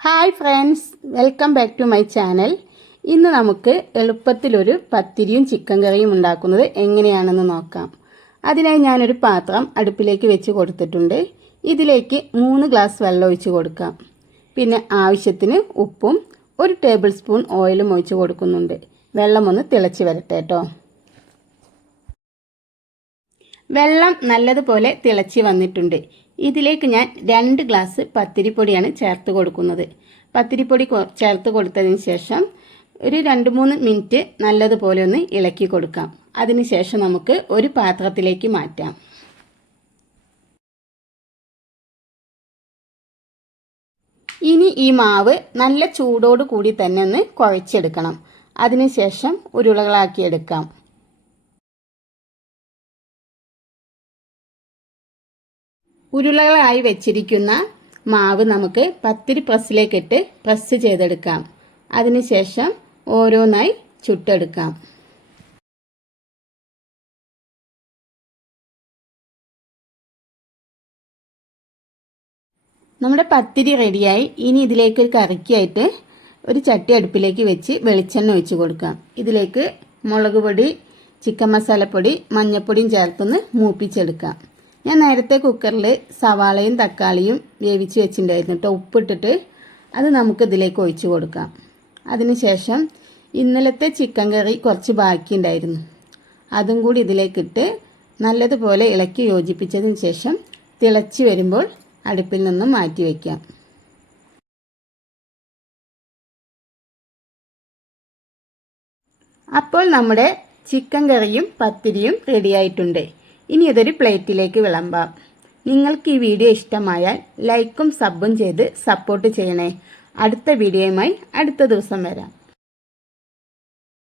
Hi friends, welcome back to my channel. ഇന്ന് നമുക്ക് എളുപ്പത്തിലൊരു പത്തിരിയും ചിക്കൻ കറിയും ഉണ്ടാക്കുന്നത് എങ്ങനെയാണെന്ന് നോക്കാം. അതിനായി ഞാനൊരു പാത്രം അടുപ്പിലേക്ക് വെച്ച് കൊടുത്തിട്ടുണ്ട്. ഇതിലേക്ക് 3 ഗ്ലാസ് വെള്ളം ഒഴിച്ച് കൊടുക്കാം. പിന്നെ ആവശ്യത്തിന് ഉപ്പും 1 ടേബിൾ സ്പൂൺ ഓയിലും ഒഴിച്ച് കൊടുക്കുന്നുണ്ട്. വെള്ളം ഒന്ന് തിളച്ച് വരട്ടെ കേട്ടോ. വെള്ളം നല്ലതുപോലെ തിളച്ച് വന്നിട്ടുണ്ട്. ഇതിലേക്ക് ഞാൻ 2 ഗ്ലാസ് പത്തിരിപ്പൊടിയാണ് ചേർത്ത് കൊടുക്കുന്നത്. പത്തിരിപ്പൊടി ചേർത്ത് കൊടുത്തതിന് ശേഷം ഒരു 2-3 മിനിറ്റ് നല്ലതുപോലെ ഒന്ന് ഇളക്കി കൊടുക്കാം. അതിനുശേഷം നമുക്ക് ഒരു പാത്രത്തിലേക്ക് മാറ്റാം. ഇനി ഈ മാവ് നല്ല ചൂടോട് കൂടി തന്നെ ഒന്ന് കുഴച്ചെടുക്കണം. അതിനുശേഷം ഉരുളകളാക്കി എടുക്കാം. ഉരുളകളായി വെച്ചിരിക്കുന്ന മാവ് നമുക്ക് പത്തിരി പ്രസ്സിലേക്കിട്ട് പ്രസ് ചെയ്തെടുക്കാം. അതിനുശേഷം ഓരോന്നായി ചുട്ടെടുക്കാം. നമ്മുടെ പത്തിരി റെഡിയായി. ഇനി ഇതിലേക്ക് ഒരു കറിക്കായിട്ട് ഒരു ചട്ടി അടുപ്പിലേക്ക് വെച്ച് വെളിച്ചെണ്ണ ഒഴിച്ച് കൊടുക്കാം. ഇതിലേക്ക് മുളക് പൊടി, ചിക്കൻ മസാലപ്പൊടി, മഞ്ഞൾപ്പൊടിയും ചേർത്തൊന്ന് മൂപ്പിച്ചെടുക്കാം. ഞാൻ നേരത്തെ കുക്കറിൽ സവാളയും തക്കാളിയും വേവിച്ച് വെച്ചിട്ടുണ്ടായിരുന്നു കേട്ടോ. ഉപ്പിട്ടിട്ട് അത് നമുക്ക് ഇതിലേക്ക് ഒഴിച്ച് കൊടുക്കാം. അതിനുശേഷം ഇന്നലത്തെ ചിക്കൻ കറി കുറച്ച് ബാക്കിയുണ്ടായിരുന്നു, അതും കൂടി ഇതിലേക്കിട്ട് നല്ലതുപോലെ ഇളക്കി യോജിപ്പിച്ചതിന് ശേഷം തിളച്ച് വരുമ്പോൾ അടുപ്പിൽ നിന്നും മാറ്റി വയ്ക്കാം. അപ്പോൾ നമ്മുടെ ചിക്കൻ കറിയും പത്തിരിയും റെഡിയായിട്ടുണ്ട്. ഇനി ഇതൊരു പ്ലേറ്റിലേക്ക് വിളമ്പാം. നിങ്ങൾക്ക് ഈ വീഡിയോ ഇഷ്ടമായാൽ ലൈക്കും സബും ചെയ്ത് സപ്പോർട്ട് ചെയ്യണേ. അടുത്ത വീഡിയോയുമായി അടുത്ത ദിവസം വരാം.